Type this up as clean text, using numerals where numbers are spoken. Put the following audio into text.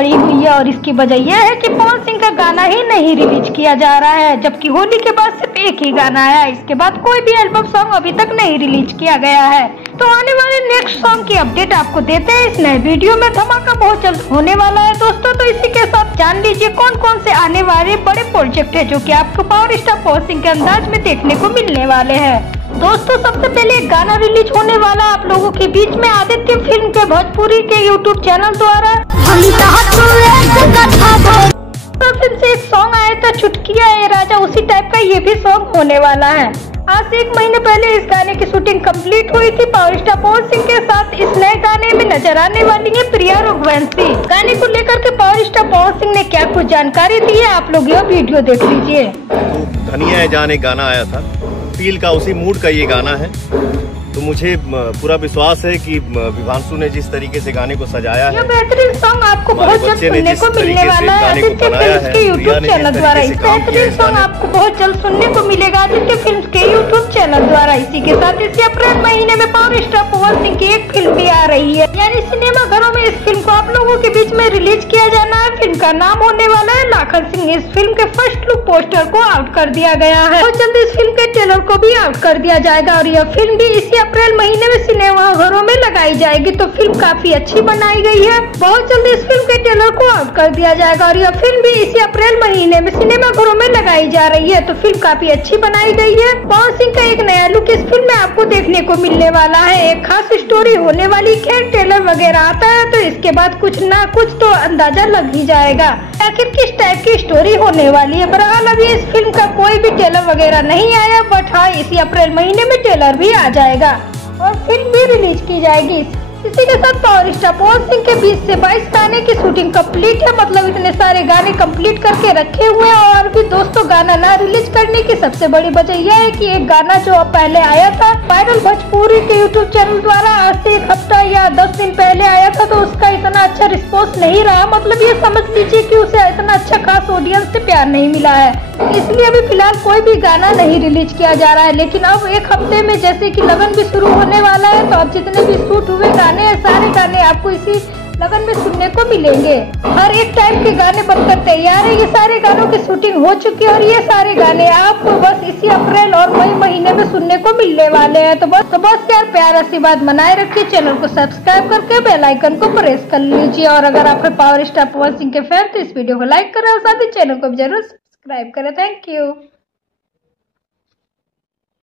पड़ी हुई है और इसकी वजह यह है कि पवन सिंह का गाना ही नहीं रिलीज किया जा रहा है, जबकि होली के बाद सिर्फ एक ही गाना आया। इसके बाद कोई भी एल्बम सॉन्ग अभी तक नहीं रिलीज किया गया है। तो आने वाले नेक्स्ट सॉन्ग की अपडेट आपको देते हैं इस नए वीडियो में। धमाका बहुत जल्द होने वाला है दोस्तों, तो इसी के साथ जान लीजिए कौन कौन से आने वाले बड़े प्रोजेक्ट है जो कि आपको पावर स्टार पवन सिंह के अंदाज में देखने को मिलने वाले हैं। दोस्तों सबसे पहले एक गाना रिलीज होने वाला आप लोगों के बीच में आदित्य फिल्म के भोजपुरी के यूट्यूब चैनल द्वारा फिल्म से एक सॉन्ग आया था चुटकिया ए राजा, उसी टाइप का ये भी सॉन्ग होने वाला है। आज से 1 महीने पहले इस गाने की शूटिंग कंप्लीट हुई थी। पावर स्टार पवन सिंह के साथ इस नए गाने में नजर आने वाली है प्रिया रघुवंशी। गाने को लेकर के पावर स्टार पवन सिंह ने क्या कुछ जानकारी दी है, आप लोग यह वीडियो देख लीजिए। तो धनिया जाने गाना आया था, फील का उसी मूड का ये गाना है। तो मुझे पूरा विश्वास है कि विभांशु ने जिस तरीके से गाने को सजाया है, यह बेहतरीन सॉन्ग आपको बहुत जल्द सुनने को मिलने वाला है आदित्य फिल्म्स के यूट्यूब चैनल द्वारा। इस बेहतरीन सॉन्ग आपको बहुत जल्द सुनने को मिलेगा आदित्य फिल्म्स के यूट्यूब चैनल द्वारा। इसी के साथ इसी अप्रैल महीने में पावर स्टार पवन सिंह की एक फिल्म भी आ रही है, यानी सिनेमा घरों में इस फिल्म को आप लोगों के बीच में रिलीज किया जाना है। फिल्म का नाम होने वाला है लाखन सिंह। इस फिल्म के फर्स्ट लुक पोस्टर को आउट कर दिया गया है, बहुत जल्द इस फिल्म के ट्रेलर को भी आउट कर दिया जाएगा और यह फिल्म भी इसी अप्रैल महीने में सिनेमा घरों में लगाई जाएगी। तो फिल्म काफी अच्छी बनाई गई है, बहुत जल्द इस फिल्म के ट्रेलर को आउट कर दिया जाएगा और यह फिल्म भी इसी अप्रैल महीने में सिनेमा घरों में लगाई जा रही है। तो फिल्म काफी अच्छी बनाई गई है। पवन सिंह का एक नया लुक इस फिल्म में आपको देखने को मिलने वाला है। एक खास स्टोरी होने वाली है, ट्रेलर वगैरह आता है तो इसके बाद कुछ ना कुछ तो अंदाजा लग ही जाएगा आखिर किस टाइप की स्टोरी होने वाली है। बहरहाल अभी इस फिल्म का कोई भी ट्रेलर वगैरह नहीं आया, बट हाँ इसी अप्रैल महीने में ट्रेलर भी आ जाएगा और फिल्म भी रिलीज की जाएगी। इसी के साथ पावर स्टार पवन सिंह के 20 से 22 गाने की शूटिंग कंप्लीट है, मतलब इतने सारे गाने कंप्लीट करके रखे हुए हैं। और भी दोस्तों गाना ना रिलीज करने की सबसे बड़ी वजह यह है कि एक गाना जो पहले आया था वायरल भोजपुरी के यूट्यूब चैनल द्वारा, आज से 1 हफ्ता या 10 दिन पहले आया था, तो उसका इतना अच्छा रिस्पॉन्स नहीं रहा। मतलब ये समझ लीजिए कि उसे इतना अच्छा खास ऑडियंस से प्यार नहीं मिला है, इसलिए अभी फिलहाल कोई भी गाना नहीं रिलीज किया जा रहा है। लेकिन अब 1 हफ्ते में जैसे कि लगन भी शुरू होने वाला है, तो अब जितने भी शूट हुए गाने सारे गाने आपको इसी लगन में सुनने को मिलेंगे। हर एक टाइप के गाने बनकर तैयार है, ये सारे गानों की शूटिंग हो चुकी है और ये सारे गाने आपको बस इसी अप्रैल और मई महीने में सुनने को मिलने वाले हैं। तो बस यार प्यार आशीर्वाद बनाए रखिए, चैनल को सब्सक्राइब करके बेल आइकन को प्रेस कर लीजिए और अगर आप पावर स्टार पवन सिंह के फैन तो इस वीडियो को लाइक करें और साथ ही चैनल को भी जरूर सब्सक्राइब करें। Thank you.